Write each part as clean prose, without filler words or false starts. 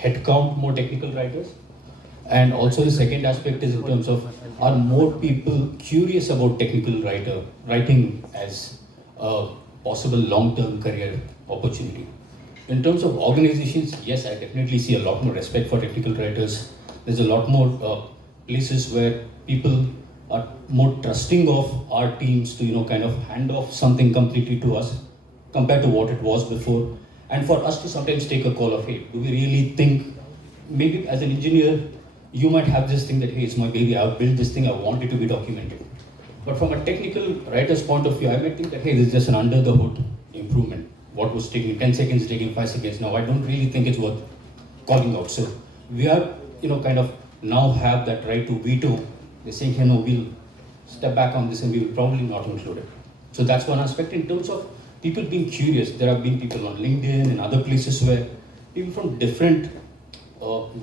headcount more technical writers? And also the second aspect is in terms of, are more people curious about technical writing as a possible long-term career opportunity? In terms of organizations, yes, I definitely see a lot more respect for technical writers. There's a lot more places where people are more trusting of our teams to kind of hand off something completely to us compared to what it was before. And for us to sometimes take a call of, hey, do we really think, maybe as an engineer, you might have this thing that, hey, it's my baby, I've built this thing, I want it to be documented. But from a technical writer's point of view, I might think that, hey, this is just an under the hood improvement. What was taking 10 seconds, taking 5 seconds. Now, I don't really think it's worth calling out. So we are, kind of now have that right to veto. They're saying, hey, no, we'll step back on this and we will probably not include it. So that's one aspect. In terms of people being curious, there have been people on LinkedIn and other places where people from different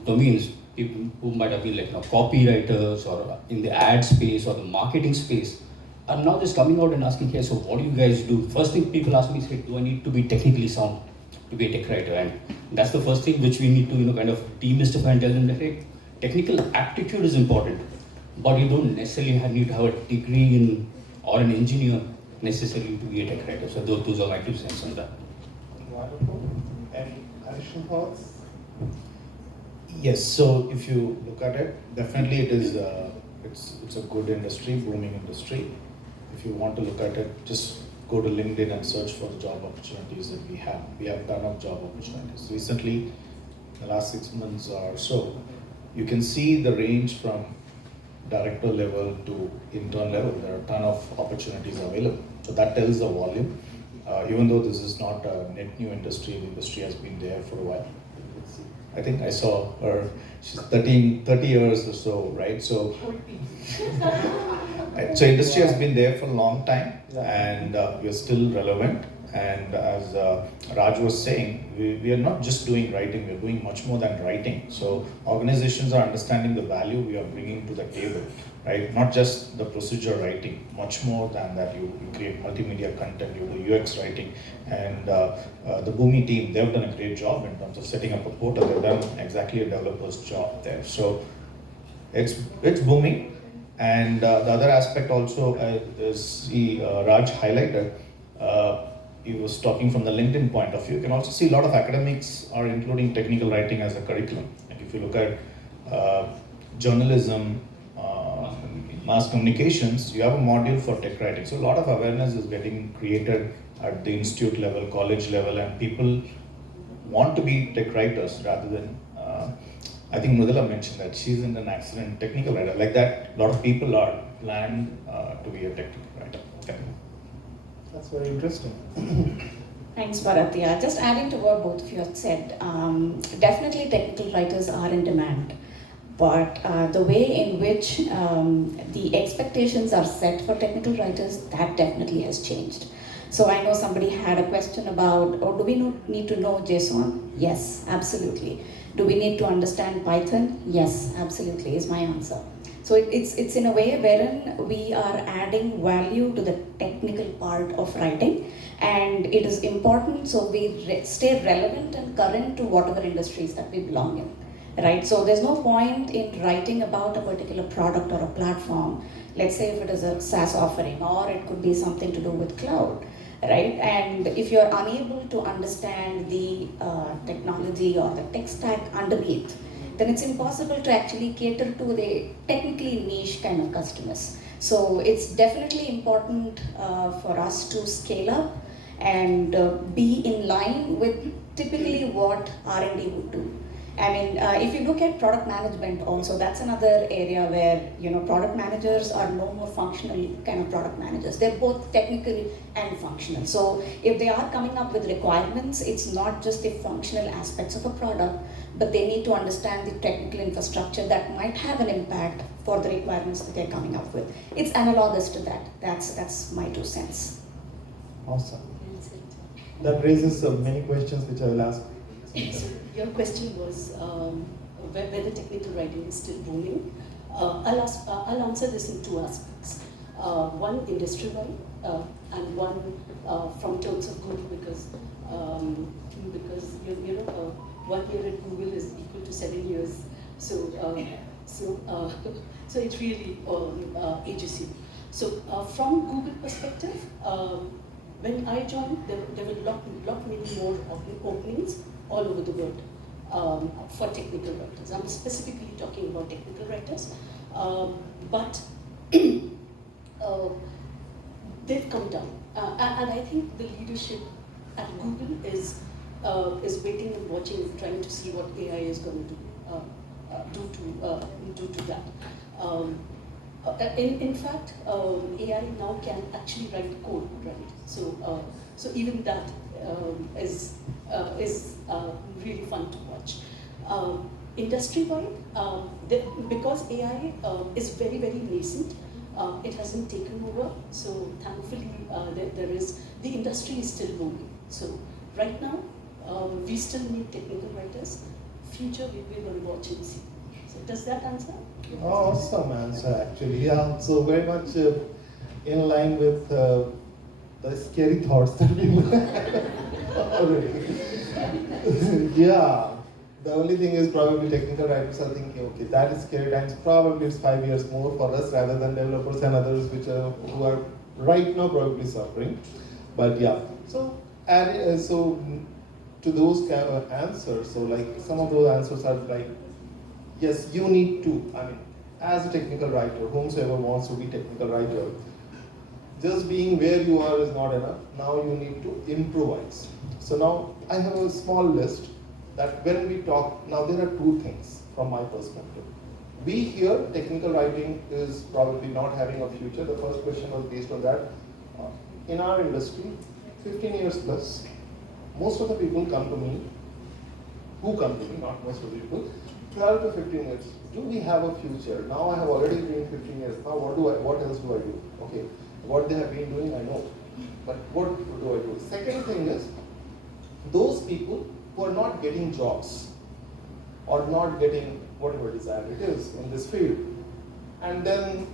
domains, people who might have been like copywriters or in the ad space or the marketing space, are now just coming out and asking, hey, so what do you guys do? First thing people ask me is, hey, do I need to be technically sound to be a tech writer? And that's the first thing which we need to kind of demystify and tell them that, hey, technical aptitude is important, but you don't necessarily need to have a degree in or an engineer necessarily to be a tech writer. So those are my 2 cents on that. Wonderful. Any additional thoughts? Yes, so if you look at it, definitely it is it's a good industry, booming industry. If you want to look at it, just go to LinkedIn and search for the job opportunities that we have. We have a ton of job opportunities. Recently, the last 6 months or so, you can see the range from director level to intern level. There are a ton of opportunities available. So that tells the volume. Even though this is not a net new industry, the industry has been there for a while. I think I saw her, she's 30 years or so, right? So, so industry has been there for a long time, and we are still relevant. And as Raj was saying, we are not just doing writing, we are doing much more than writing. So organizations are understanding the value we are bringing to the table, right? Not just the procedure writing, much more than that. You create multimedia content, you do UX writing. And the Boomi team, they've done a great job in terms of setting up a portal. They've done exactly a developer's job there. So it's booming. And the other aspect also is Raj highlighted, he was talking from the LinkedIn point of view. You can also see a lot of academics are including technical writing as a curriculum. Like if you look at journalism, mass communications, you have a module for tech writing. So a lot of awareness is getting created at the institute level, college level, and people want to be tech writers rather than, I think Mridula mentioned that she's in an accident technical writer. Like that, a lot of people are planned to be a technical writer. Okay. That's very interesting. Thanks, Bharatya. Just adding to what both of you have said, definitely technical writers are in demand, but the way in which the expectations are set for technical writers, that definitely has changed. So I know somebody had a question about, do we need to know JSON? Yes, absolutely. Do we need to understand Python? Yes, absolutely, is my answer. So it's in a way wherein we are adding value to the technical part of writing, and it is important so we stay relevant and current to whatever industries that we belong in, right? So there's no point in writing about a particular product or a platform. Let's say if it is a SaaS offering, or it could be something to do with cloud, right? And if you're unable to understand the technology or the tech stack underneath, then it's impossible to actually cater to the technically niche kind of customers. So it's definitely important for us to scale up and be in line with typically what R&D would do. I mean, if you look at product management also, that's another area where, product managers are no more functional kind of product managers. They're both technical and functional. So if they are coming up with requirements, it's not just the functional aspects of a product, but they need to understand the technical infrastructure that might have an impact for the requirements that they're coming up with. It's analogous to that. That's my 2 cents. Awesome. That raises many questions which I will ask. Your question was whether technical writing is still booming. I'll answer this in 2 aspects. One industry-wide and one from terms of good, because 1 year at Google is equal 7 years. So, so it really ages you. So from Google perspective, when I joined, there were lot many more openings all over the world for technical writers. I'm specifically talking about technical writers, but they've come down, and I think the leadership at Google is waiting and watching, trying to see what AI is going to do to that. In fact, AI now can actually write code, right? So even that is really fun to watch. Industry-wide, because AI is very nascent, it hasn't taken over. So thankfully, the industry is still booming. So right now, we still need technical writers. Future, we're going to watch and see. So does that answer? Awesome answer, actually. Yeah, so very much in line with the scary thoughts that we have already. Yeah, the only thing is probably technical writers are thinking, okay, that is scary times. Probably it's 5 years more for us rather than developers and others who are right now probably suffering. But yeah, so to those kind of answers, so like some of those answers are like, yes, you need to, I mean, as a technical writer, whomsoever wants to be technical writer, just being where you are is not enough. Now you need to improvise. So now I have a small list that when we talk, now there are two things from my perspective. We here, technical writing is probably not having a future. The first question was based on that. In our industry, 15 years plus, most of the people come to me, not most of the people, 12 to 15 years. Do we have a future? Now I have already been 15 years. Now what else do I do? Okay, what they have been doing, I know. But what do I do? Second thing is, those people who are not getting jobs or not getting whatever desired it is in this field, and then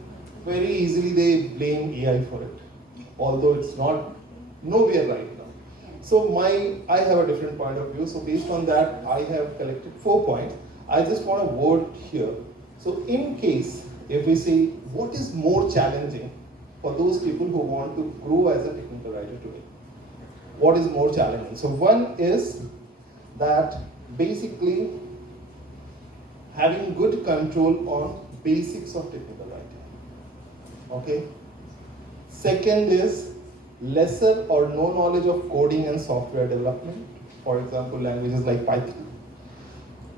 very easily they blame AI for it, although it's not nowhere right now. So I have a different point of view. So based on that, I have collected 4 points. I just want a word here. So in case, if we say, what is more challenging for those people who want to grow as a technical writer today? What is more challenging? So one is that basically having good control on basics of technical writing. Okay? Second is lesser or no knowledge of coding and software development. For example, languages like Python.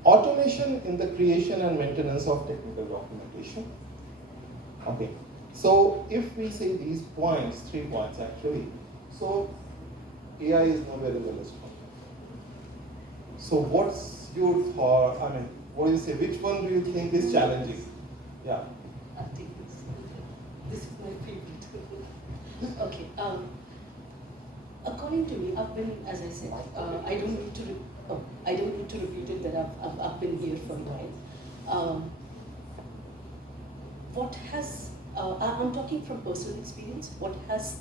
Automation in the creation and maintenance of technical documentation. Okay. So if we say these points, 3 points actually, so AI is nowhere in the list. So what's your thought? I mean, what do you say? Which one do you think is challenging? Yeah. I think this is my favorite. Okay. According to me, I've been, as I said, I don't need to repeat it that I've been here for a while. What has I'm talking from personal experience. What has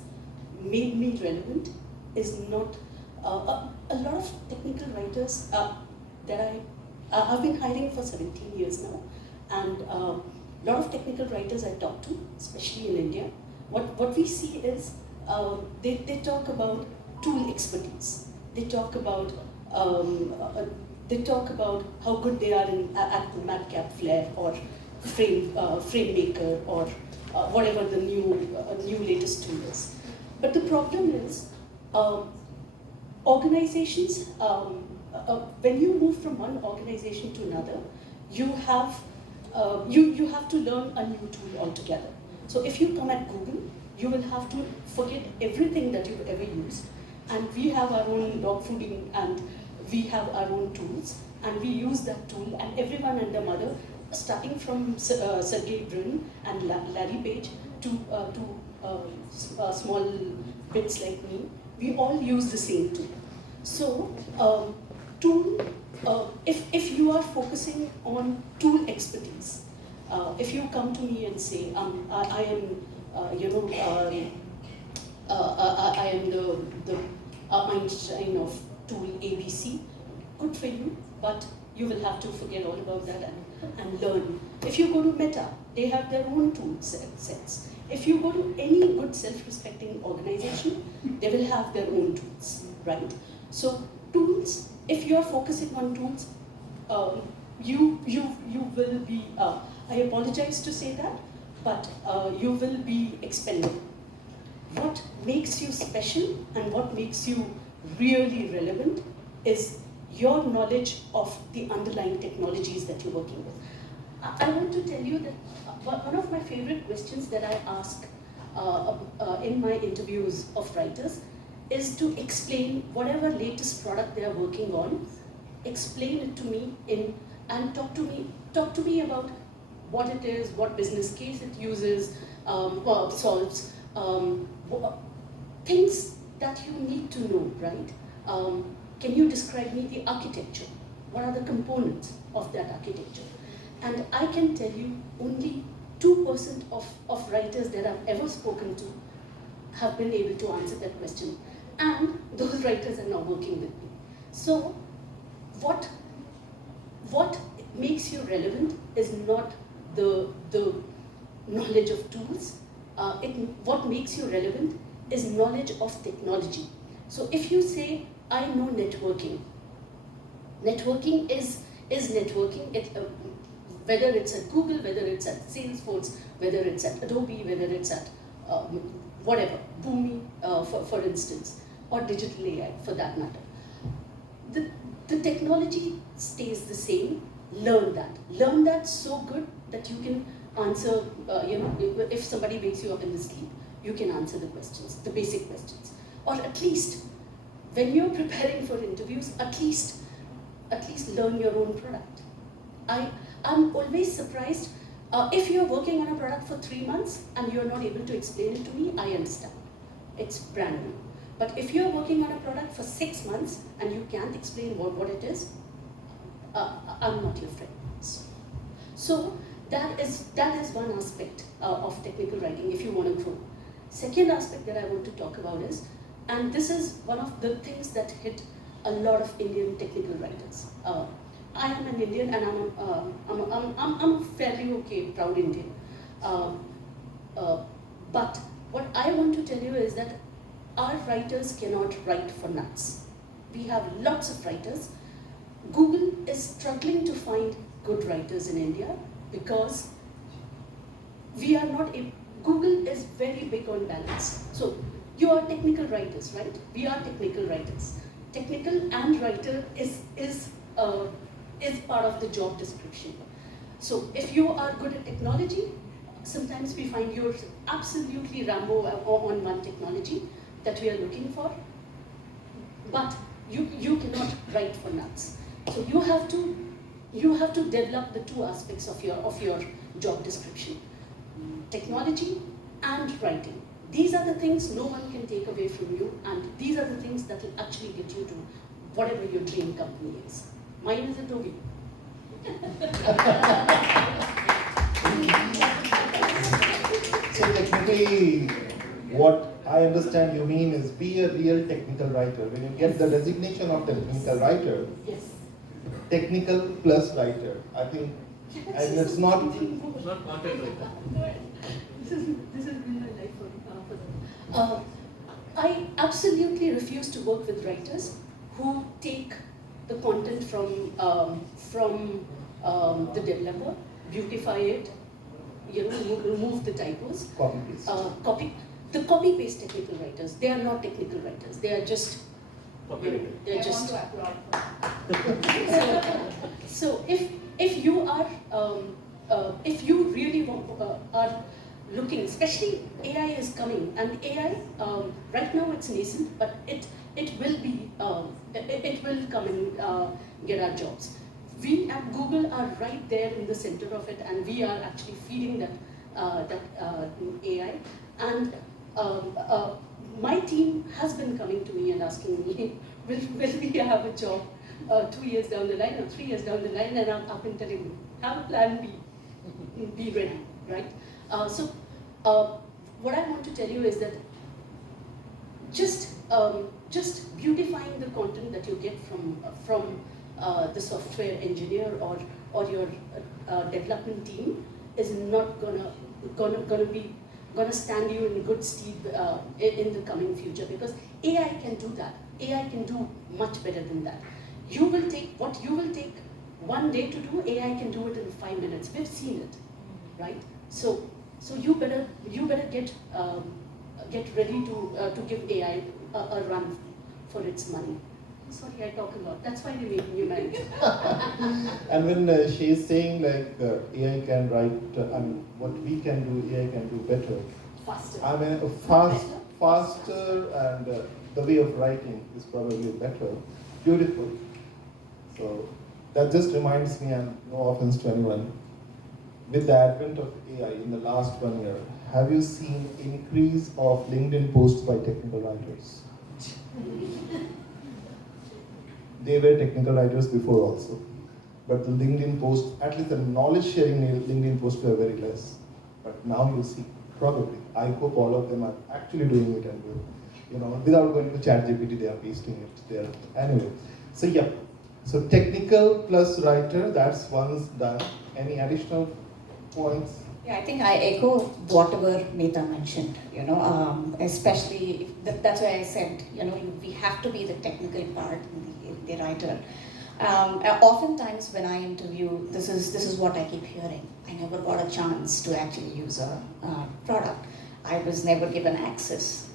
made me relevant is not a lot of technical writers that I've been hiring for 17 years now, and a lot of technical writers I talk to, especially in India, what we see is they talk about tool expertise. They talk about how good they are at MatCap, Flare, or FrameMaker, or whatever the new latest tool is. But the problem is, organizations, when you move from one organization to another, you have to learn a new tool altogether. So if you come at Google, you will have to forget everything that you've ever used. And we have our own dog fooding, and we have our own tools, and we use that tool, and everyone and their mother, starting from Sergey Brin and Larry Page to small bits like me, we all use the same tool. So, if you are focusing on tool expertise, if you come to me and say, I am the Einstein of tool ABC, good for you, but you will have to forget all about that and learn. If you go to Meta, they have their own tool sets. If you go to any good self-respecting organization, they will have their own tools, right? So tools, if you are focusing on tools, you will be, I apologize to say that, but you will be expendable. What makes you special and what makes you really relevant is your knowledge of the underlying technologies that you're working with. I want to tell you that one of my favorite questions that I ask in my interviews of writers is to explain whatever latest product they are working on, explain it to me and talk to me about what it is, what business case it uses, solves, things that you need to know, right? Can you describe me the architecture? What are the components of that architecture? And I can tell you only 2% of writers that I've ever spoken to have been able to answer that question. And those writers are now working with me. So what makes you relevant is not the knowledge of tools. What makes you relevant is knowledge of technology. So if you say, I know networking, networking is networking. Whether it's at Google, whether it's at Salesforce, whether it's at Adobe, whether it's at whatever, Boomi, for instance, or digital AI for that matter. The technology stays the same. Learn that. Learn that so good that you can answer, if somebody wakes you up in the sleep, you can answer the questions, the basic questions. Or at least, when you're preparing for interviews, at least learn your own product. I'm always surprised, if you're working on a product for 3 months and you're not able to explain it to me, I understand. It's brand new. But if you're working on a product for 6 months and you can't explain what it is, I'm not your friend. So that is one aspect of technical writing if you want to grow. Second aspect that I want to talk about is, and this is one of the things that hit a lot of Indian technical writers. I am an Indian and I'm a fairly okay, proud Indian. But what I want to tell you is that our writers cannot write for nuts. We have lots of writers. Google is struggling to find good writers in India because we are not Google is very big on balance. So you are technical writers, right? We are technical writers. Technical and writer is part of the job description. So if you are good at technology, sometimes we find you're absolutely Rambo on one technology that we are looking for, but you cannot write for nuts. So you have to develop the two aspects of your job description: technology and writing. These are the things no one can take away from you, and these are the things that will actually get you to whatever your dream company is. Mine is Adobe. So technically, what I understand you mean is be a real technical writer. When you get the designation of technical writer, Yes. technical plus writer, I think, and it's not. Not content writer. This has been my life for them. I absolutely refuse to work with writers who take the content from the developer, beautify it, remove the typos, Copy paste. The copy paste technical writers. They are not technical writers. They are just they're just. So if you are if you really are looking, especially AI is coming, and AI right now it's nascent, but it will be it will come and get our jobs. We at Google are right there in the center of it, and we are actually feeding that AI. And my team has been coming to me and asking me, will we have a job 2 years down the line or 3 years down the line? And I've been telling them, have a plan B, be ready, right? So what I want to tell you is that just beautifying the content that you get from the software engineer or your development team is not gonna stand you in good stead in the coming future, because AI can do that. AI can do much better than that. You will take what you will take 1 day to do, AI can do it in 5 minutes. We've seen it, right? So you better get ready to give AI a run for its money. Sorry, I talk a lot. That's why they make me married. And when she is saying like AI can write, what we can do, AI can do better. Faster. I mean, faster, and the way of writing is probably better. Beautiful. So that just reminds me, and no offense to anyone, with the advent of AI in the last 1 year, have you seen increase of LinkedIn posts by technical writers? They were technical writers before also, but the LinkedIn posts, at least the knowledge sharing LinkedIn posts were very less. But now you see, probably, I hope all of them are actually doing it, and without going to ChatGPT, they are pasting it there. Anyway, so yeah, so technical plus writer, that's one's done. Any additional points? Yeah, I think I echo whatever Meta mentioned, especially, that's why I said, we have to be the technical part, the writer. Oftentimes when I interview, this is what I keep hearing. I never got a chance to actually use a product. I was never given access.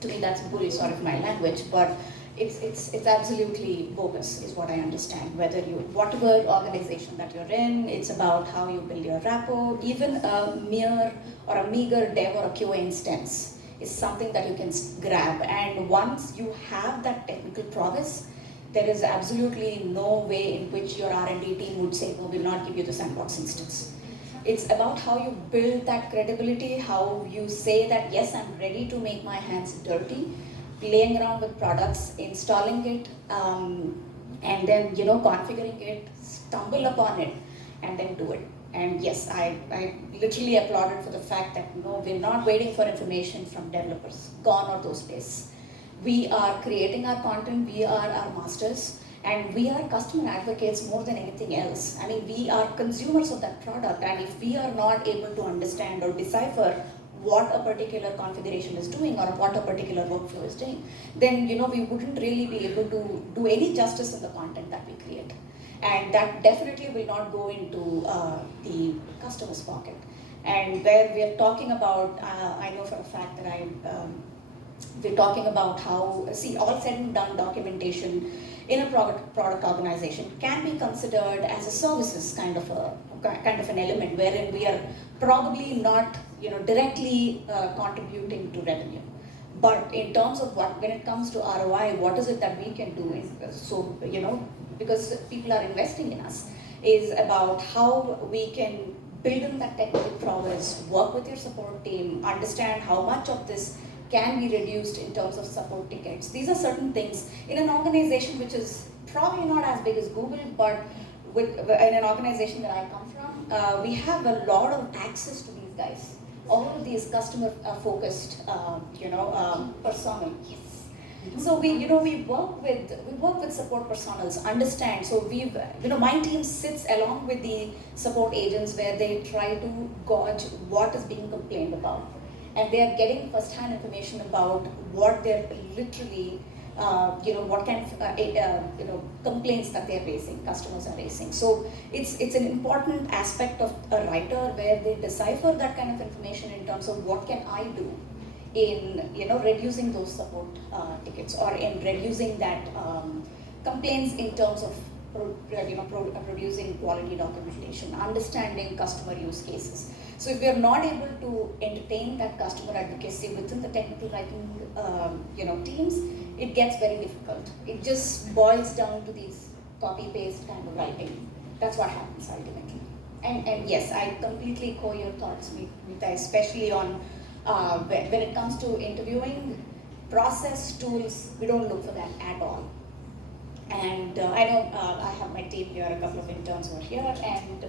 To me, that's bully, sorry for my language, but it's absolutely bogus, is what I understand. Whatever organization that you're in, it's about how you build your rapport. Even a mere or a meager dev or a QA instance is something that you can grab. And once you have that technical prowess, there is absolutely no way in which your R&D team would say, no, we'll not give you the sandbox instance. It's about how you build that credibility, how you say that, yes, I'm ready to make my hands dirty, playing around with products, installing it, and then configuring it, stumble upon it, and then do it. And yes, I literally applauded for the fact that no, we're not waiting for information from developers. Gone are those days. We are creating our content, we are our masters, and we are customer advocates more than anything else. I mean, we are consumers of that product, and if we are not able to understand or decipher what a particular configuration is doing or what a particular workflow is doing, then we wouldn't really be able to do any justice in the content that we create. And that definitely will not go into the customer's pocket. And where we are talking about, I know for a fact that we're talking about how, all said and done documentation in a product organization can be considered as a services kind of an element, wherein we are probably not directly contributing to revenue. But in terms of when it comes to ROI, what is it that we can do? Because people are investing in us, is about how we can build in that technical prowess, work with your support team, understand how much of this can be reduced in terms of support tickets. These are certain things in an organization which is probably not as big as Google, but in an organization that I come from, we have a lot of access to these guys. All of these customer-focused, personnel. Yes. So we work with support personas, understand. So my team sits along with the support agents where they try to gauge what is being complained about. And they are getting first-hand information about what they're literally, what kind of, complaints that they're raising, customers are raising. So it's an important aspect of a writer where they decipher that kind of information in terms of what can I do in, reducing those support tickets, or in reducing that complaints in terms of producing quality documentation, understanding customer use cases. So if we are not able to entertain that customer advocacy within the technical writing teams, it gets very difficult. It just boils down to these copy-paste kind of writing. That's what happens ultimately. And yes, I completely echo your thoughts, Meeta, especially on when it comes to interviewing, process tools, we don't look for that at all. And I know I have my team here, a couple of interns were here, and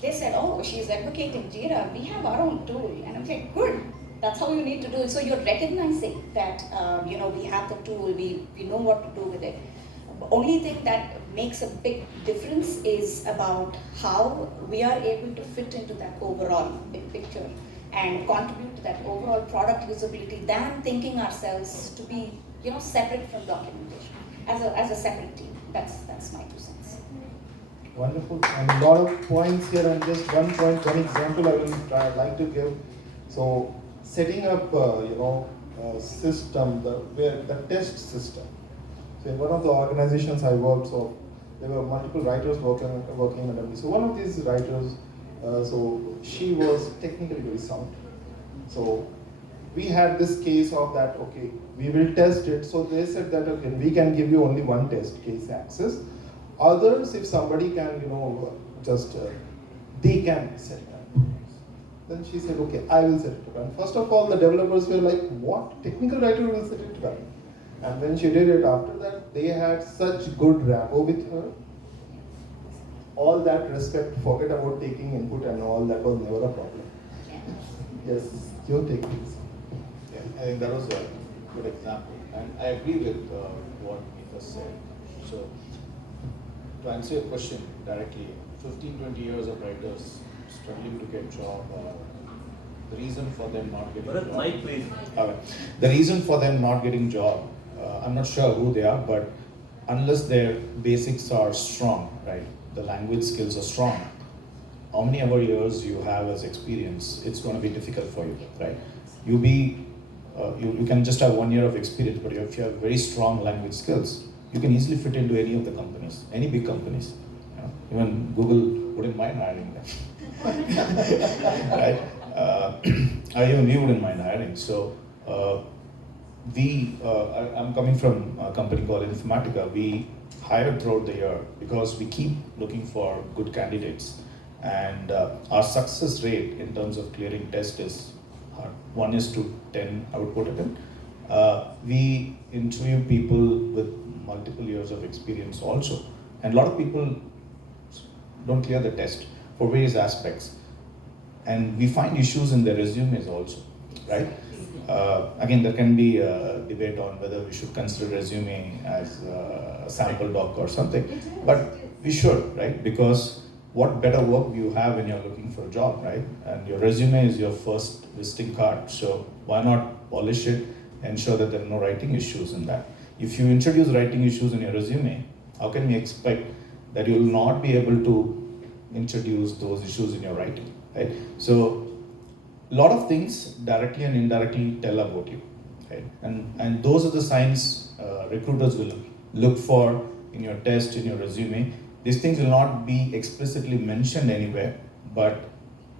they said, oh, she's advocating Jira, we have our own tool. And I'm like, good, that's how you need to do it. So you're recognizing that, we have the tool, we know what to do with it. The only thing that makes a big difference is about how we are able to fit into that overall big picture and contribute to that overall product usability than thinking ourselves to be, separate from documentation as a separate team. That's my 2 cents. Wonderful, and a lot of points here, and just one example I will like to give. So, setting up, a system, the test system. So, in one of the organizations I worked, so there were multiple writers working under me. So, one of these writers, so she was technically very sound. So, we had this case of that. Okay, we will test it. So they said that okay, we can give you only one test case access. Others, if somebody can, they can set it up. Then she said, okay, I will set it up. And first of all, the developers were like, what? Technical writer will set it up? And when she did it, after that, they had such good rapport with her. All that respect, forget about taking input and all, that was never a problem. Yes, you take this. Yeah, I think that was a good example. And I agree with what Meeta said. So, to answer your question directly, 15-20 years of writers struggling to get job, the reason for them not getting Bharat, job. mic please. The reason for them not getting job, I'm not sure who they are, but unless their basics are strong, right? The language skills are strong. How many ever years you have as experience, it's going to be difficult for you, right? You can just have 1 year of experience, but if you have very strong language skills, you can easily fit into any of the companies, any big companies. Even Google wouldn't mind hiring them, right? Even we wouldn't mind hiring. So I'm coming from a company called Informatica. We hired throughout the year because we keep looking for good candidates, and our success rate in terms of clearing test is 1:10. I would put it in. We interview people with multiple years of experience also, and a lot of people don't clear the test for various aspects, and we find issues in their resumes also, right? Again, there can be a debate on whether we should consider resume as a sample doc or something, but we should, right? Because what better work do you have when you're looking for a job, right? And your resume is your first visiting card, so why not polish it, ensure that there are no writing issues in that. If you introduce writing issues in your resume, how can we expect that you will not be able to introduce those issues in your writing, right? So a lot of things directly and indirectly tell about you, right? And those are the signs recruiters will look for in your test, in your resume. These things will not be explicitly mentioned anywhere, but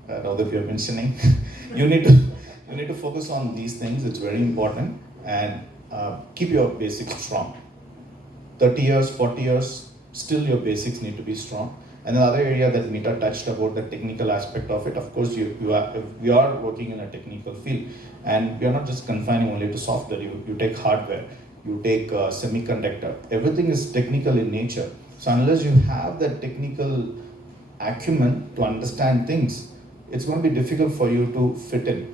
now that we are mentioning, you need to focus on these things. It's very important, and keep your basics strong. 30 years, 40 years, still your basics need to be strong. And another area that Meeta touched about, the technical aspect of it, of course, we are working in a technical field, and we are not just confining only to software. You take hardware, you take semiconductor, everything is technical in nature. So unless you have that technical acumen to understand things, it's going to be difficult for you to fit in.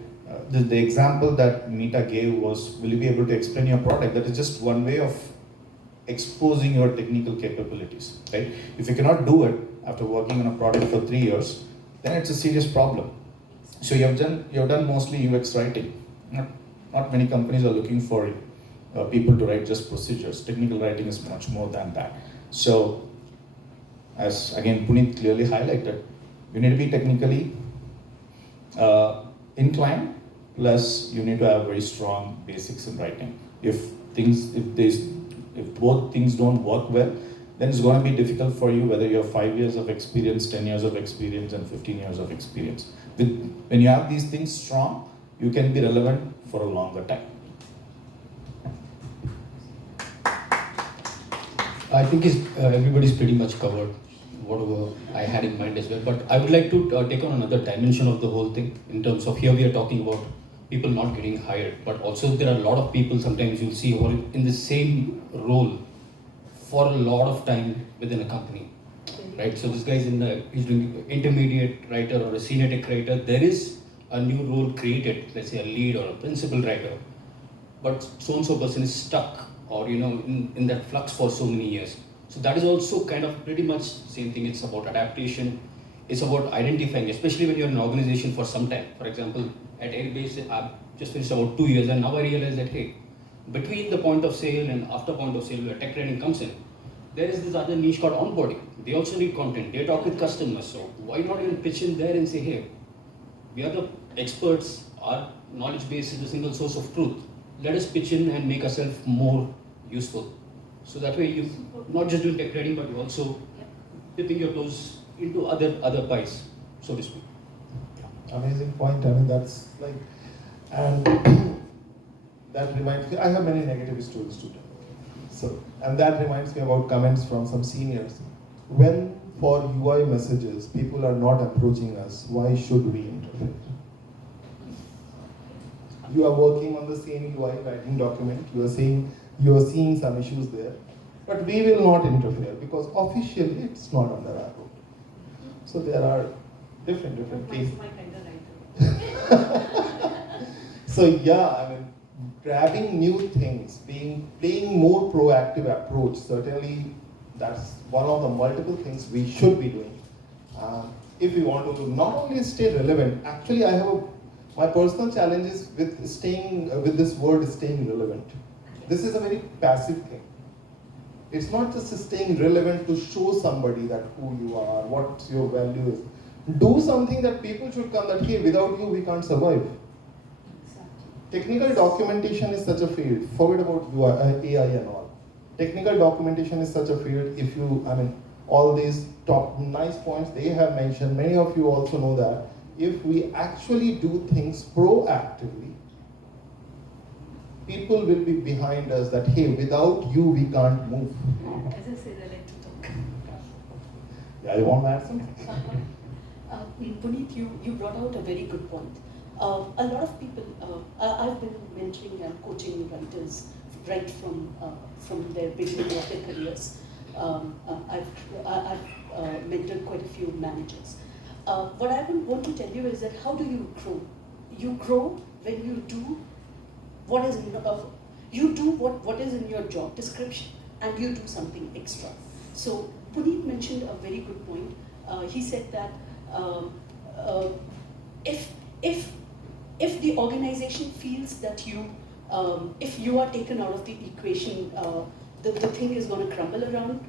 The example that Meeta gave was, will you be able to explain your product? That is just one way of exposing your technical capabilities, right? If you cannot do it after working on a product for 3 years, then it's a serious problem. So you have done mostly UX writing. Not many companies are looking for people to write just procedures. Technical writing is much more than that. So, as again Puneet clearly highlighted, you need to be technically inclined, plus you need to have very strong basics in writing. If both things don't work well, then it's going to be difficult for you whether you have 5 years of experience, 10 years of experience, and 15 years of experience. When you have these things strong, you can be relevant for a longer time. I think everybody's pretty much covered whatever I had in mind as well. But I would like to take on another dimension of the whole thing, in terms of here we are talking about people not getting hired, but also there are a lot of people sometimes you'll see who are in the same role for a lot of time within a company, right? So this guy's he's doing intermediate writer or a senior tech writer. There is a new role created, let's say a lead or a principal writer, but so-and-so person is stuck or in that flux for so many years. So that is also kind of pretty much same thing. It's about adaptation. It's about identifying, especially when you're in an organization for some time. For example, at Airbase, I've just finished about 2 years, and now I realize that, hey, between the point of sale and after point of sale, where tech training comes in, there is this other niche called onboarding. They also need content. They talk with customers. So why not even pitch in there and say, hey, we are the experts. Our knowledge base is the single source of truth. Let us pitch in and make ourselves more useful. So that way you not just doing tech training, but you also dipping your toes into other pies, so to speak. Amazing point. I mean, that's like, and that reminds me, I have many negative stories to tell. So, and that reminds me about comments from some seniors. When for UI messages, people are not approaching us, why should we interfere? You are working on the same UI writing document, you are seeing some issues there, but we will not interfere because officially it's not under our role. So there are different cases. My kind of writer. So yeah, I mean, grabbing new things, playing more proactive approach, certainly that's one of the multiple things we should be doing. If we want to not only stay relevant, actually my personal challenge is with with this word staying relevant. This is a very passive thing. It's not just staying relevant to show somebody that who you are, what your value is. Do something that people should come that, hey, without you we can't survive. Technical documentation is such a field. Forget about AI and all. Technical documentation is such a field. If you, I mean, all these top nice points they have mentioned, many of you also know that if we actually do things proactively, people will be behind us that, hey, without you we can't move. As I said, I like to talk. Yeah, you want to add something? Puneet, you brought out a very good point. A lot of people, I've been mentoring and coaching writers right from their beginning of their careers. I've mentored quite a few managers. What I would want to tell you is that how do you grow? You grow when you do what is what is in your job description, and you do something extra. So Puneet mentioned a very good point. He said that if the organization feels that if you are taken out of the equation, the thing is going to crumble around.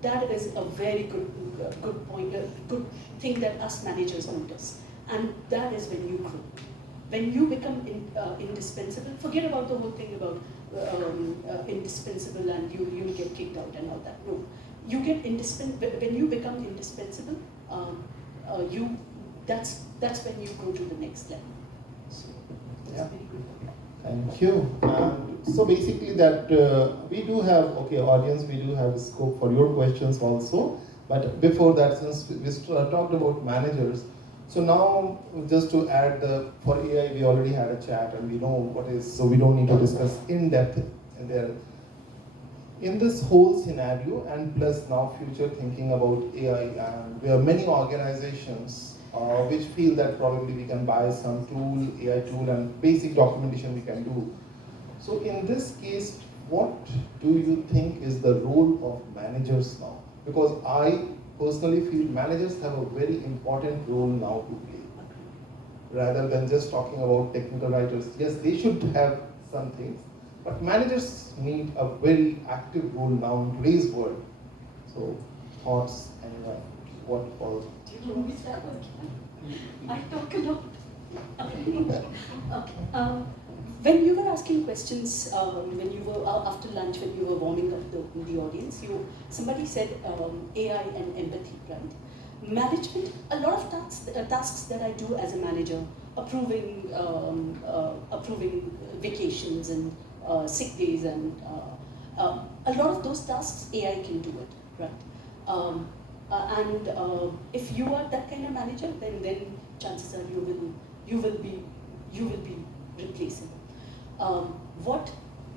That is a very good point, a good thing that us managers notice, and that is when you grow. When you become indispensable, forget about the whole thing about indispensable and you get kicked out and all that. No, you get indispensable. When you become indispensable, that's when you go to the next level. So that's very good. Thank you. So basically that we do have, okay, audience, we do have scope for your questions also. But before that, since we talked about managers, so now just to add for AI, we already had a chat and we know what is, so we don't need to discuss in depth in there. In this whole scenario, and plus now future thinking about AI, and there are many organizations which feel that probably we can buy some tool, AI tool, and basic documentation we can do. So in this case, what do you think is the role of managers now? Because I personally feel managers have a very important role now to play. Rather than just talking about technical writers, yes, they should have some things, but managers need a very active role now in today's world. So thoughts and what all? I talk a lot. Okay. When you were asking questions, when you were after lunch, when you were warming up the audience, somebody said AI and empathy, right? Management. A lot of tasks that I do as a manager, approving vacations and sick days, and a lot of those tasks AI can do it, right? And if you are that kind of manager, then chances are you will be replaceable. What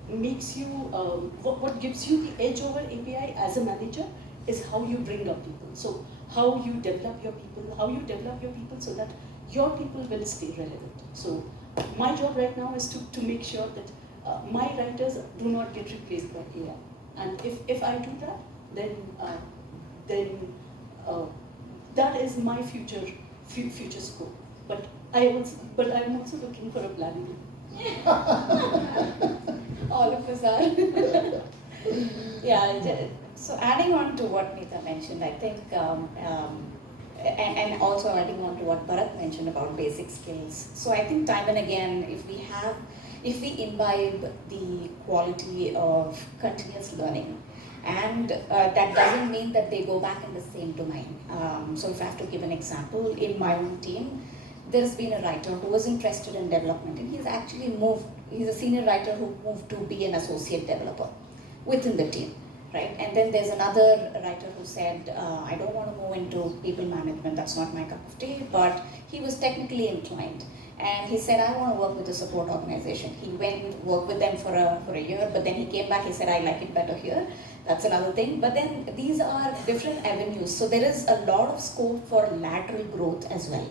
makes you what gives you the edge over API as a manager is how you bring up people. So how you develop your people, so that your people will stay relevant. So my job right now is to make sure that my writers do not get replaced by AI. And if I do that, then then that is my future scope. But I'm also looking for a plan B. All of us are. Yeah, so adding on to what Meeta mentioned, I think, and also adding on to what Bharat mentioned about basic skills. So I think time and again, if we imbibe the quality of continuous learning, and that doesn't mean that they go back in the same domain. So if I have to give an example, in my own team, there's been a writer who was interested in development, and he's a senior writer who moved to be an associate developer within the team, right? And then there's another writer who said, I don't want to move into people management, that's not my cup of tea, but he was technically inclined. And he said, I want to work with a support organization. He went to work with them for a year, but then he came back, he said, I like it better here. That's another thing. But then these are different avenues. So there is a lot of scope for lateral growth as well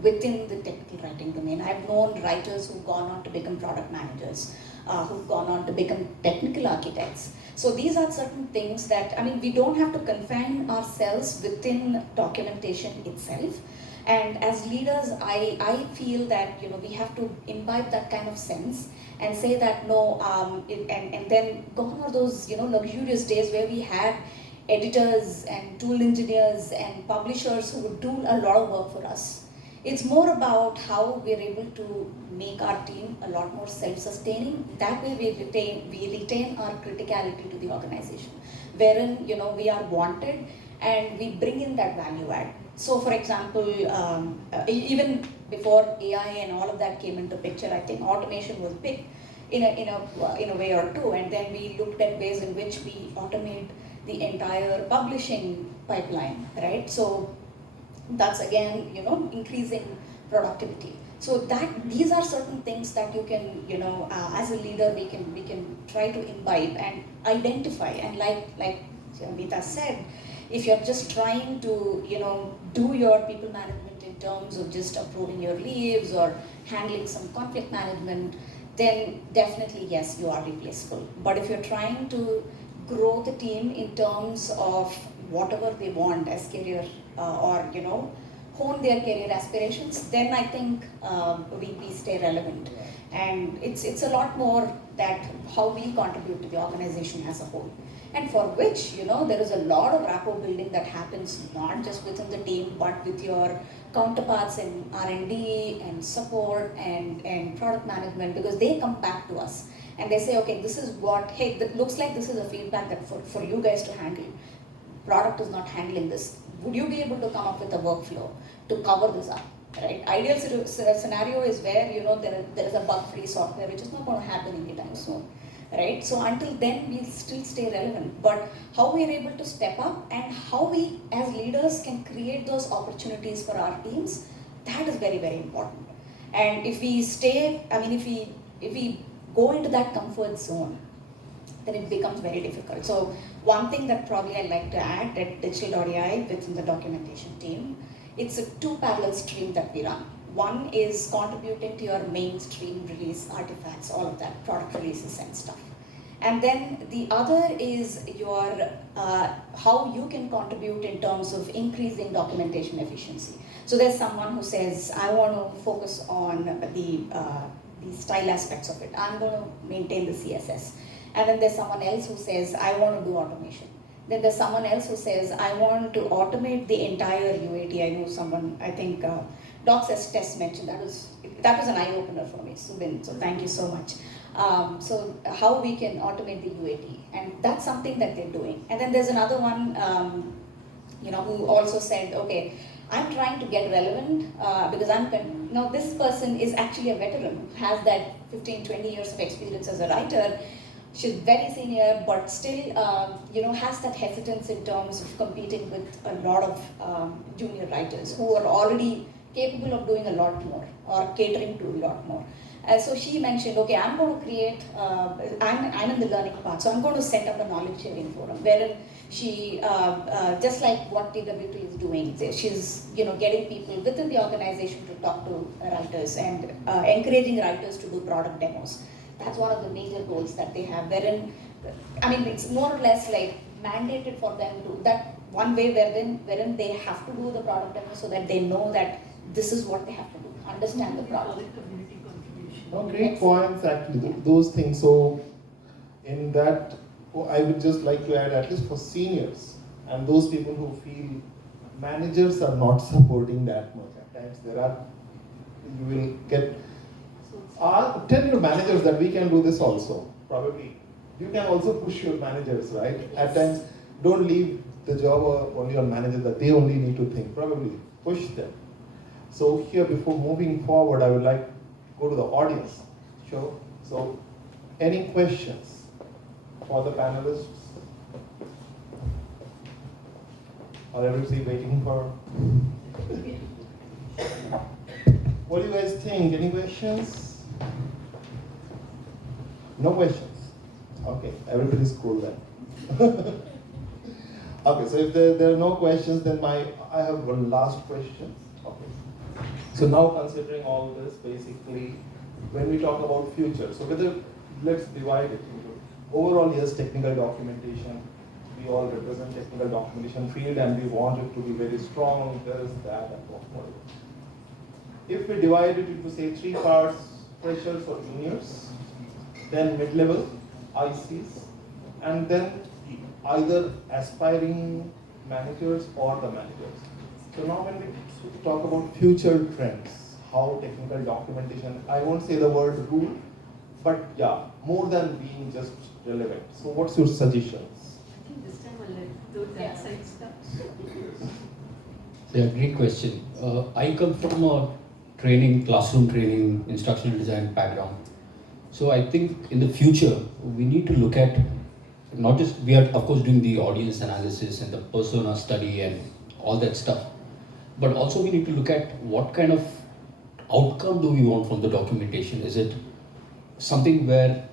within the technical writing domain. I've known writers who've gone on to become product managers, who've gone on to become technical architects. So these are certain things that, we don't have to confine ourselves within documentation itself. And as leaders, I feel that we have to imbibe that kind of sense and say that no, and then gone are those luxurious days where we had editors and tool engineers and publishers who would do a lot of work for us. It's more about how we're able to make our team a lot more self-sustaining. That way we retain our criticality to the organization, wherein we are wanted and we bring in that value add. So for example, even before AI and all of that came into picture, I think automation was big in a way or two, and then we looked at ways in which we automate the entire publishing pipeline, right? So that's again, increasing productivity. So these are certain things that you can, as a leader, we can try to imbibe and identify. And like Meeta said, if you're just trying to, do your people management in terms of just approving your leaves or handling some conflict management, then definitely yes, you are replaceable. But if you're trying to grow the team in terms of whatever they want as career or hone their career aspirations, then I think we stay relevant. And it's a lot more that how we contribute to the organization as a whole, and for which there is a lot of rapport building that happens not just within the team but with your counterparts in R&D and support and product management, because they come back to us and they say, okay, this is what, hey, that looks like this is a feedback that for you guys to handle. Product is not handling this. Would you be able to come up with a workflow to cover this up, right? Ideal scenario is where there is a bug-free software, which is not going to happen anytime soon, right? So until then, we'll still stay relevant. But how we are able to step up and how we as leaders can create those opportunities for our teams, that is very, very important. And if we stay, if we go into that comfort zone, then it becomes very difficult. So one thing that probably I'd like to add at Digital.ai within the documentation team, it's a two parallel stream that we run. One is contributing to your mainstream release artifacts, all of that, product releases and stuff. And then the other is your how you can contribute in terms of increasing documentation efficiency. So there's someone who says, I want to focus on the style aspects of it. I'm going to maintain the CSS. And then there's someone else who says, I want to do automation. Then there's someone else who says, I want to automate the entire UAT. I know someone, I think Doc's test mentioned, that was an eye-opener for me, Subin, so thank you so much. So how we can automate the UAT, and that's something that they're doing. And then there's another one, who also said, okay, I'm trying to get relevant because this person is actually a veteran who has that 15, 20 years of experience as a writer. She's very senior, but still, has that hesitance in terms of competing with a lot of junior writers who are already capable of doing a lot more or catering to a lot more. So she mentioned, okay, I'm going to create, I'm in the learning part, so I'm going to set up a knowledge sharing forum wherein she, just like what TWT is doing, she's getting people within the organization to talk to writers and encouraging writers to do product demos. That's one of the major goals that they have, wherein, it's more or less like mandated for them to, that one way wherein they have to do the product demo so that they know that this is what they have to do, understand the product. No, great points actually, those things. So in that, I would just like to add, at least for seniors and those people who feel managers are not supporting that much. At times you will get, tell your managers that we can do this also, probably. You can also push your managers, right? At times, don't leave the job on your manager that they only need to think, probably push them. So here, before moving forward, I would like to go to the audience. Sure. So, any questions for the panelists? Or everybody waiting for? What do you guys think? Any questions? No questions. Okay, everybody's cool then. Okay, so if there are no questions, then I have one last question. Okay. So now considering all this, basically, when we talk about future, so let's divide it into overall, yes, technical documentation. We all represent technical documentation field and we want it to be very strong, this, that, and whatever. If we divide it into say 3 parts, freshers or juniors, then mid-level, ICs, and then either aspiring managers or the managers. So now when we talk about future trends, how technical documentation, I won't say the word rule, but yeah, more than being just relevant. So what's your suggestions? I think this time I'll let those side start. Yeah, great question. I come from a classroom training, instructional design background. So I think in the future, we need to look at not just, we are of course doing the audience analysis and the persona study and all that stuff, but also we need to look at what kind of outcome do we want from the documentation. Is it something where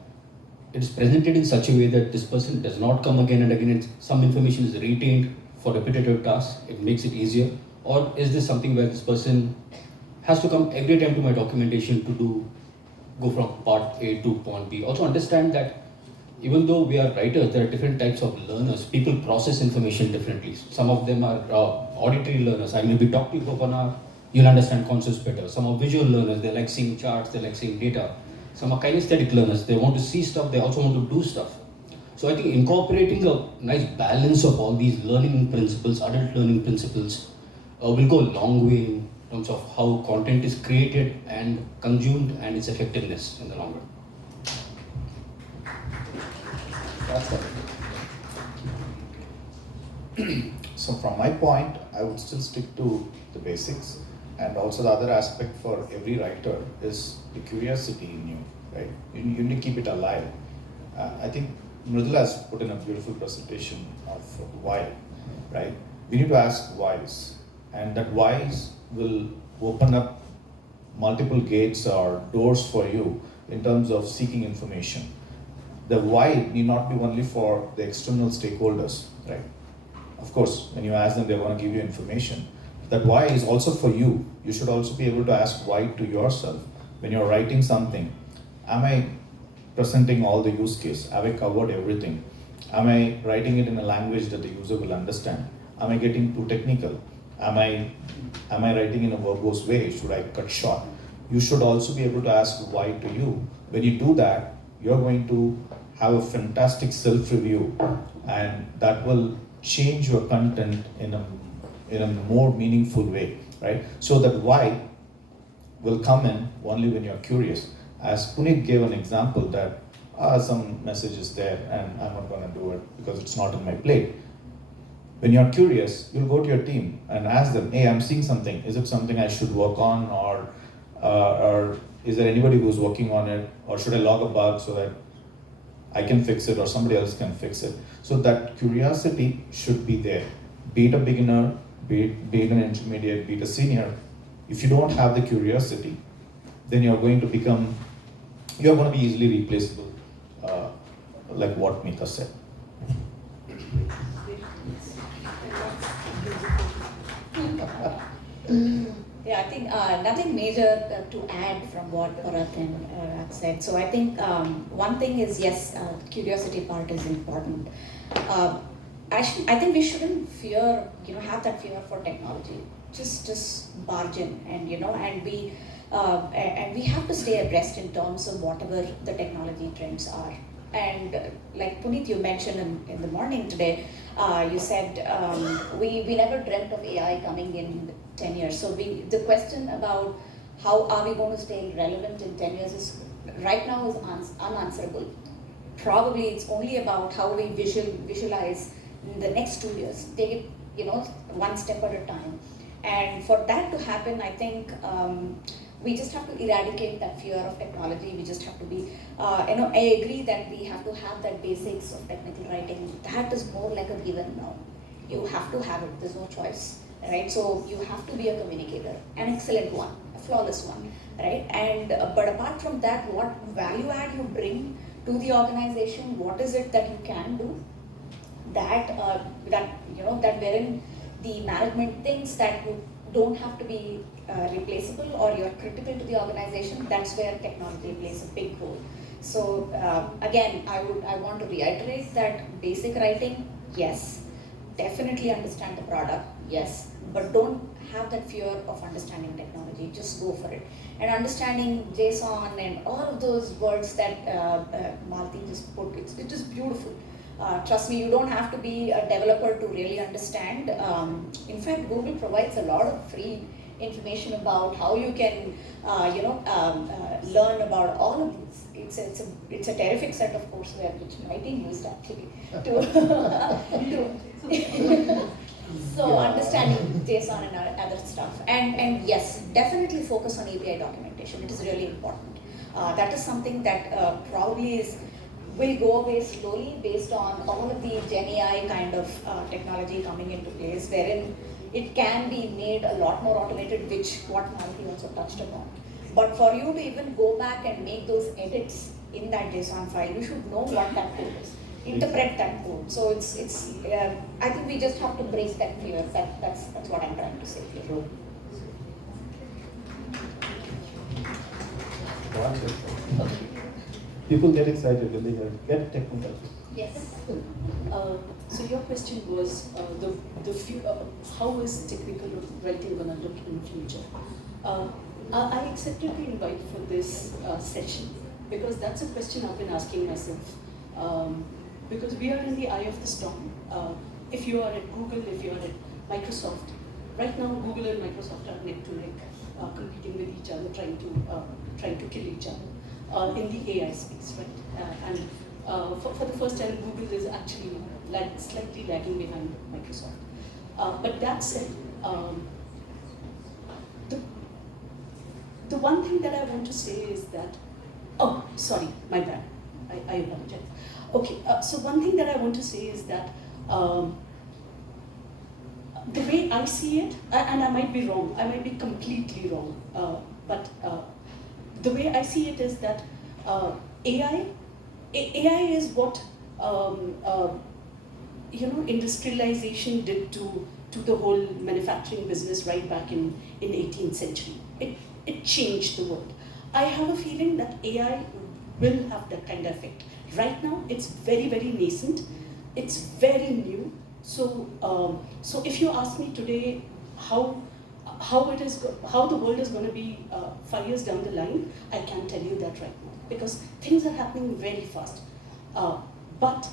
it is presented in such a way that this person does not come again and again, some information is retained for repetitive tasks, it makes it easier? Or is this something where this person has to come every time to my documentation to go from part A to point B? Also understand that even though we are writers, there are different types of learners. People process information differently. Some of them are auditory learners. I may be talking for 1 hour, you'll understand concepts better. Some are visual learners, they like seeing charts, they like seeing data. Some are kinesthetic learners, they want to see stuff, they also want to do stuff. So I think incorporating a nice balance of all these learning principles, adult learning principles, will go a long way in terms of how content is created and consumed and its effectiveness in the long run. That's it. So from my point, I would still stick to the basics, and also the other aspect for every writer is the curiosity in you, right? You need to keep it alive. I think Mridula has put in a beautiful presentation of why, right? We need to ask whys, and that whys will open up multiple gates or doors for you in terms of seeking information. The why need not be only for the external stakeholders, right? Of course, when you ask them, they want to give you information. That why is also for you. You should also be able to ask why to yourself. When you're writing something, am I presenting all the use case? Have I covered everything? Am I writing it in a language that the user will understand? Am I getting too technical? Am I writing in a verbose way? Should I cut short? You should also be able to ask why to you. When you do that, you're going to have a fantastic self-review, and that will change your content in a more meaningful way, right? So that why will come in only when you're curious. As Puneet gave an example that some message is there and I'm not going to do it because it's not in my plate. When you're curious, you'll go to your team and ask them, hey, I'm seeing something. Is it something I should work on, or is there anybody who's working on it, or should I log a bug so that I can fix it or somebody else can fix it? So that curiosity should be there. Be it a beginner, be it an intermediate, be it a senior. If you don't have the curiosity, then you're going to be easily replaceable, like what Mika said. Yeah, I think nothing major to add from what Bharat and Raj said. So I think one thing is, yes, curiosity part is important. I think we shouldn't fear, have that fear for technology. Just barge in, and we have to stay abreast in terms of whatever the technology trends are. And like Puneet, you mentioned in the morning today, you said we never dreamt of AI coming in 10 years. So the question about how are we going to stay relevant in 10 years is right now is unanswerable. Probably it's only about how we visualize in the next 2 years. Take it, one step at a time. And for that to happen, I think we just have to eradicate that fear of technology. We just have to be, I agree that we have to have that basics of technical writing. That is more like a given now. You have to have it, there's no choice, right? So you have to be a communicator, an excellent one, a flawless one, right? And but apart from that, what value add you bring to the organization, what is it that you can do, that wherein the management thinks that you don't have to be replaceable or you're critical to the organization, that's where technology plays a big role. So again, I want to reiterate that basic writing, yes, definitely understand the product, yes, but don't have that fear of understanding technology, just go for it. And understanding JSON and all of those words that Malti just put, it's just beautiful. Trust me, you don't have to be a developer to really understand. In fact, Google provides a lot of free information about how you can, learn about all of these. It's a terrific set of courseware which might be used actually so understanding JSON and other stuff. And yes, definitely focus on API documentation. It is really important. That is something that probably will go away slowly based on all of the Gen AI kind of technology coming into place, wherein it can be made a lot more automated, which what Malati also touched upon. But for you to even go back and make those edits in that JSON file, you should know what that code is. Interpret that code. So it's I think we just have to break that fear. That's what I'm trying to say here. Sure. People get excited when they hear get technical. Yes. So your question was how is technical writing going to look in the future? I accepted the invite for this session because that's a question I've been asking myself. Because we are in the eye of the storm. If you are at Google, if you are at Microsoft, right now Google and Microsoft are neck to neck, competing with each other, trying to kill each other in the AI space, right? And for the first time, Google is actually slightly lagging behind Microsoft. But that said, the one thing that I want to say is that, oh, sorry, my bad. I apologize. Okay, so one thing that I want to say is that the way I see it, and I might be wrong, I might be completely wrong, but the way I see it is that AI is what industrialization did to the whole manufacturing business right back in 18th century. It changed the world. I have a feeling that AI will have that kind of effect. Right now, it's very, very nascent. It's very new. So, so if you ask me today how the world is going to be 5 years down the line, I can't tell you that right now because things are happening very fast. But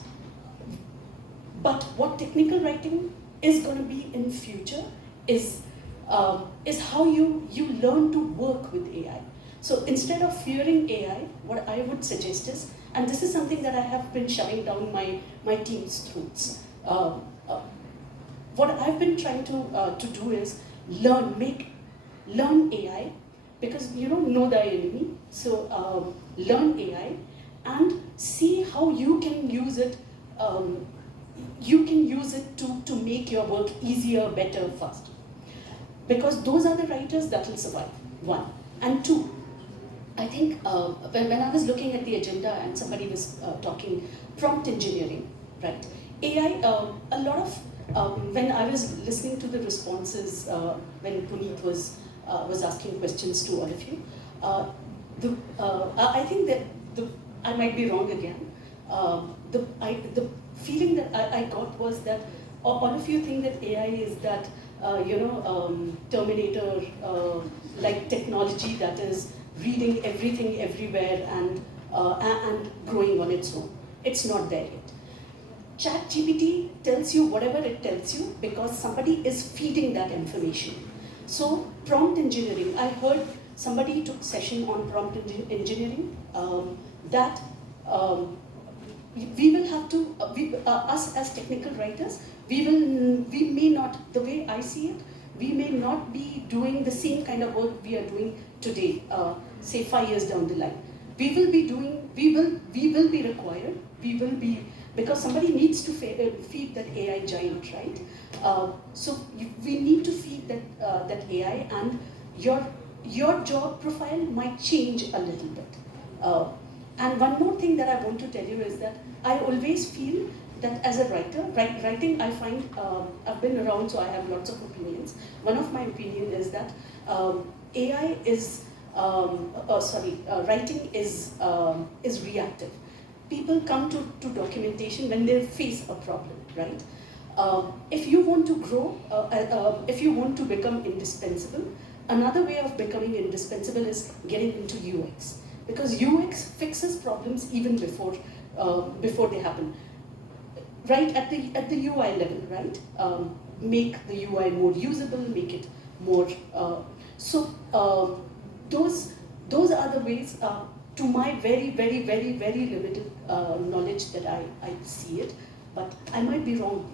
what technical writing is going to be in future is how you learn to work with AI. So instead of fearing AI, what I would suggest is, and this is something that I have been shoving down my team's throats. What I've been trying to do is learn AI, because you don't know thy enemy. So learn AI and see how you can use it. You can use it to make your work easier, better, faster. Because those are the writers that will survive. One. And two, I think when I was looking at the agenda and somebody was talking prompt engineering, right? AI, a lot of, when I was listening to the responses when Puneet was asking questions to all of you, I think that I might be wrong again. feeling that I got was that all of you think that AI is that Terminator like technology that is reading everything everywhere and growing on its own. It's not there yet. ChatGPT tells you whatever it tells you because somebody is feeding that information. So prompt engineering, I heard somebody took session on prompt engineering that we will have to, us as technical writers, we may not, the way I see it, we may not be doing the same kind of work we are doing today, say 5 years down the line. We will be doing, we will be required, because somebody needs to feed that AI giant, right? So we need to feed that AI, and your job profile might change a little bit. And one more thing that I want to tell you is that I always feel that as a writer, writing I find, I've been around so I have lots of opinions. One of my opinion is that AI is, writing is reactive. People come to documentation when they face a problem, right? If you want to grow, if you want to become indispensable, another way of becoming indispensable is getting into UX. Because UX fixes problems even before they happen. Right at the UI level, right? Make the UI more usable, make it more. Those are the ways. To my very, very, very, very limited knowledge that I see it, but I might be wrong.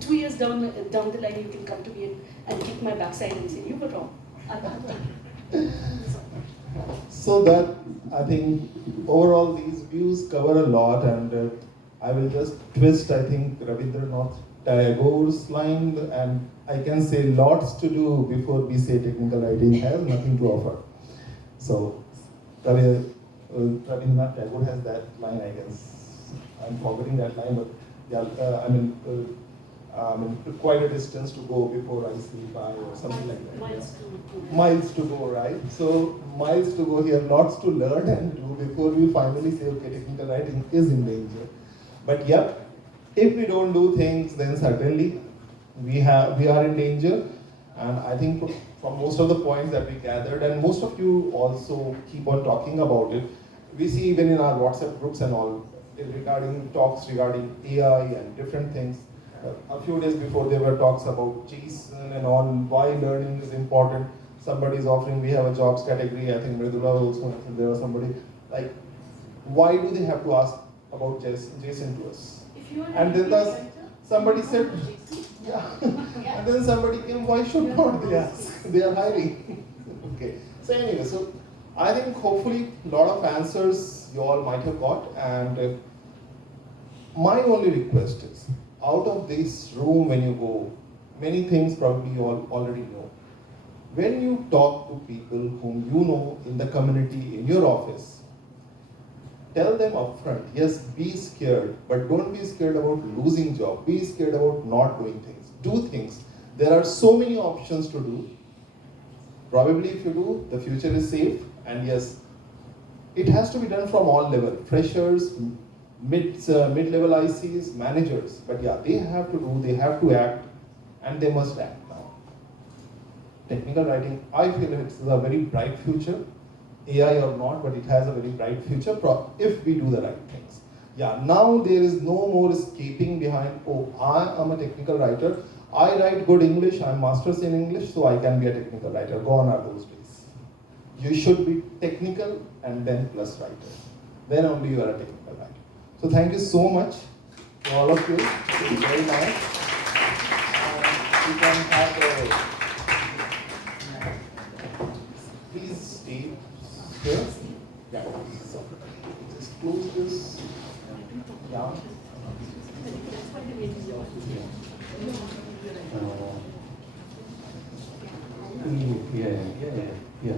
2 years down the line, you can come to me and kick my backside and say, you were wrong. So that, I think, overall these views cover a lot, and I will just twist, I think, Rabindranath Tagore's line, and I can say lots to do before we say technical writing has nothing to offer. So, Rabindranath Tagore has that line, I guess. I'm forgetting that line, but yeah, quite a distance to go before I sleep by or something like that. Miles to go, right? So miles to go here, lots to learn and do before we finally say, okay, technical writing is in danger. But yep, if we don't do things, then certainly we are in danger. And I think from most of the points that we gathered, and most of you also keep on talking about it, we see even in our WhatsApp groups and all, regarding talks regarding AI and different things. A few days before there were talks about JSON and all, why learning is important. Somebody is offering, we have a jobs category, I think Mridula also mentioned, there was somebody, like, why do they have to ask about JSON to us? And then somebody said, yeah, and then somebody came, why should not they ask? They are hiring. Okay, so anyway, so I think hopefully a lot of answers you all might have got, and my only request is, out of this room when you go, many things probably you all already know. When you talk to people whom you know in the community, in your office, tell them upfront, yes, be scared, but don't be scared about losing job. Be scared about not doing things. Do things. There are so many options to do. Probably if you do, the future is safe, and yes, it has to be done from all levels, freshers, mid-level ICs, managers, but yeah, they have to do, they have to act, and they must act now. Technical writing, I feel it's a very bright future, AI or not, but it has a very bright future if we do the right things. Yeah, now there is no more escaping behind, oh, I am a technical writer, I write good English, I'm masters in English, so I can be a technical writer. Gone are those days. You should be technical and then plus writer. Then only you are a technical writer. So thank you so much to all of you. It was very nice. You can have please stay here. Yeah. So just close this. Yeah. Yeah.